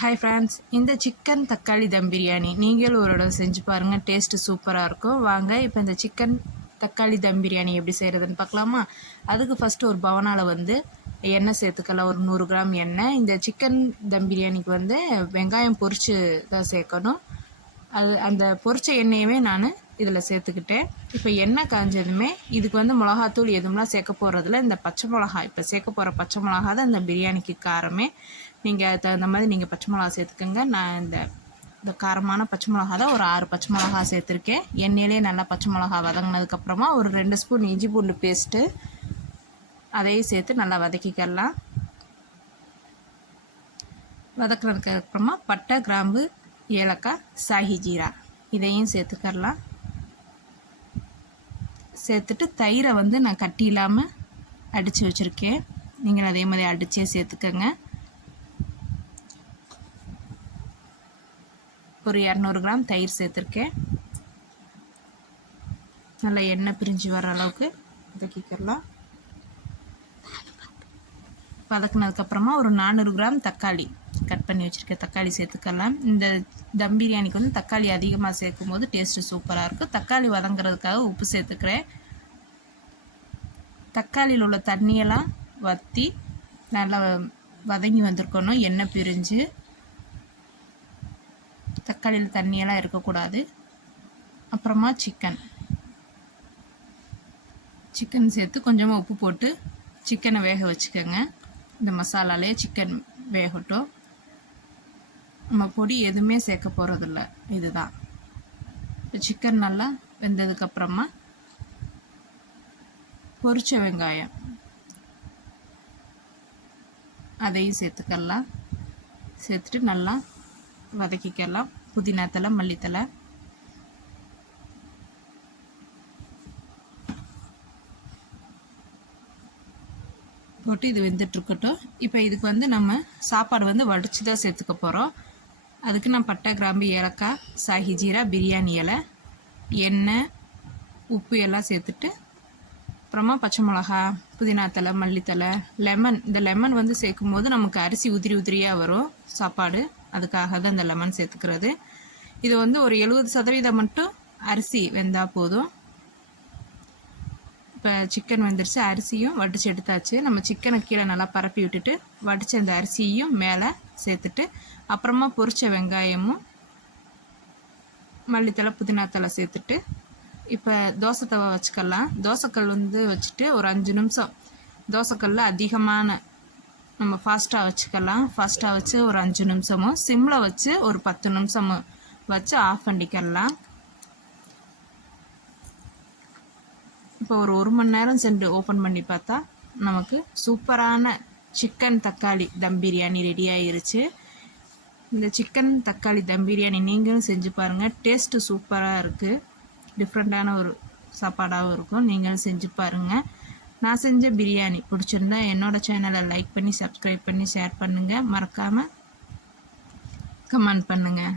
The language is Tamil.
ஹாய் ஃப்ரெண்ட்ஸ் இந்த சிக்கன் தக்காளி தம் பிரியாணி நீங்களும் ஒரு இடம் செஞ்சு பாருங்கள் டேஸ்ட்டு சூப்பராக இருக்கும். வாங்க இப்போ இந்த சிக்கன் தக்காளி தம் பிரியாணி எப்படி செய்கிறதுன்னு பார்க்கலாமா? அதுக்கு ஃபஸ்ட்டு ஒரு பவனாவில் வந்து எண்ணெய் சேர்த்துக்கலாம். ஒரு நூறு கிராம் எண்ணெய். இந்த சிக்கன் தம் பிரியாணிக்கு வந்து வெங்காயம் பொரிச்சு தான் சேர்க்கணும். அது அந்த பொரிச்ச எண்ணெயுமே நான் இதில் சேர்த்துக்கிட்டேன். இப்போ எண்ணெய் காஞ்சதுமே இதுக்கு வந்து மிளகாத்தூள் எதுவும்லாம் சேர்க்க போகிறதில்ல இந்த பச்சை மிளகா இப்போ சேர்க்க போகிற பச்சை மிளகா தான் இந்த பிரியாணிக்கு காரமே. நீங்கள் அதுக்கு தகுந்த மாதிரி நீங்கள் பச்சை மிளகா சேர்த்துக்கோங்க. நான் இந்த இந்த காரமான பச்சை மிளகா தான் ஒரு ஆறு பச்சை மிளகா சேர்த்துருக்கேன். எண்ணெயிலே நல்லா பச்சை மிளகா வதங்கினதுக்கப்புறமா ஒரு ரெண்டு ஸ்பூன் இஞ்சி பூண்டு பேஸ்ட்டு அதையும் சேர்த்து நல்லா வதக்கிக்கலாம். வதக்குனதுக்கு அப்புறமா பட்டை கிராம்பு ஏலக்காய் சாஹி ஜீரா இதையும் சேர்த்துக்கரலாம் சேர்த்துட்டு தயிரை வந்து நான் கட்டி இல்லாமல் அடித்து வச்சுருக்கேன் நீங்கள் அதே மாதிரி அடித்தே சேர்த்துக்கோங்க ஒரு இரநூறு கிராம் தயிர் சேர்த்துருக்கேன் நல்லா எண்ணெய் பிரிஞ்சு வர அளவுக்கு வதக்கிக்கிறலாம் வதக்குனதுக்கப்புறமா ஒரு நானூறு கிராம் தக்காளி கட் பண்ணி வச்சுருக்கேன் தக்காளி சேர்த்துக்கலாம். இந்த தம் பிரியாணிக்கு வந்து தக்காளி அதிகமாக சேர்க்கும் போது டேஸ்ட்டு சூப்பராக இருக்கும். தக்காளி வதங்குறதுக்காக உப்பு சேர்த்துக்கிறேன். தக்காளியில் உள்ள தண்ணியெல்லாம் வற்றி நல்லா வதங்கி வந்திருக்கணும். எண்ணெய் பிரிஞ்சு. தக்காளியில் தண்ணியெல்லாம் இருக்கக்கூடாது. அப்புறமா சிக்கன் சிக்கன் சேர்த்து கொஞ்சமாக உப்பு போட்டு சிக்கனை வேக வச்சுக்கோங்க. இந்த மசாலாலே சிக்கன் வேகட்டும். நம்ம பொடி எதுவுமே சேர்க்க போகிறதில்ல இதுதான். இப்போ சிக்கன் நல்லா வெந்ததுக்கப்புறமா பொரிச்ச வெங்காயம். அதையும் சேர்த்துக்கலாம். சேர்த்துட்டு நல்லா வதக்கிக்கலாம். புதினா தலை மல்லித்தலை போட்டு இது வெந்துட்டுருக்கட்டும் இப்போ இதுக்கு வந்து நம்ம சாப்பாடு வந்து வடித்து தான் சேர்த்துக்க போகிறோம் அதுக்கு நான் பட்டை கிராம்பு ஏலக்காய் சாஹி ஜீரா பிரியாணி இலை எண்ணெய் உப்பு எல்லாம் சேர்த்துட்டு அப்புறமா பச்சை மிளகா புதினா தலை மல்லித்தலை லெமன் இந்த லெமன் வந்து சேர்க்கும் போது நமக்கு அரிசி உதிரி உதிரியாக வரும். சாப்பாடு. அதுக்காக தான் இந்த லெமன் சேர்த்துக்கிறது. இது வந்து ஒரு எழுபது சதவீதம் மட்டும் அரிசி வெந்தால் போதும். இப்போ சிக்கன் வெந்துருச்சு. அரிசியும் வடித்து எடுத்தாச்சு. நம்ம சிக்கனை கீழே நல்லா பரப்பி விட்டுட்டு வடித்த அந்த அரிசியும் மேலே சேர்த்துட்டு அப்புறமா பொரித்த வெங்காயமும் மல்லித்தலை புதினா சேர்த்துட்டு இப்போ தோசை தவா வச்சுக்கலாம். தோசைக்கல் வந்து வச்சுட்டு ஒரு அஞ்சு நிமிஷம். தோசைக்கல்ல அதிகமான நம்ம ஃபாஸ்ட்டாக வச்சுக்கலாம். ஃபாஸ்ட்டாக வச்சு ஒரு அஞ்சு நிமிஷமும் சிம்மில் வச்சு ஒரு பத்து நிமிஷமும் வச்சு ஆஃப் பண்ணிக்கலாம். இப்போ ஒரு ஒரு மணி நேரம் சென்று ஓப்பன் பண்ணி பார்த்தா நமக்கு சூப்பரான சிக்கன் தக்காளி தம் பிரியாணி ரெடி ஆயிருச்சு. இந்த சிக்கன் தக்காளி தம் பிரியாணி நீங்களும் செஞ்சு பாருங்கள் டேஸ்ட்டு சூப்பராக இருக்குது டிஃப்ரெண்ட்டான ஒரு சாப்பாடாகவும் இருக்கும். நீங்களும் செஞ்சு பாருங்கள் நான் செஞ்ச பிரியாணி பிடிச்சிருந்தா என்னோடய சேனலை லைக் பண்ணி சப்ஸ்கிரைப் பண்ணி ஷேர் பண்ணுங்கள் மறக்காமல் கமெண்ட் பண்ணுங்கள்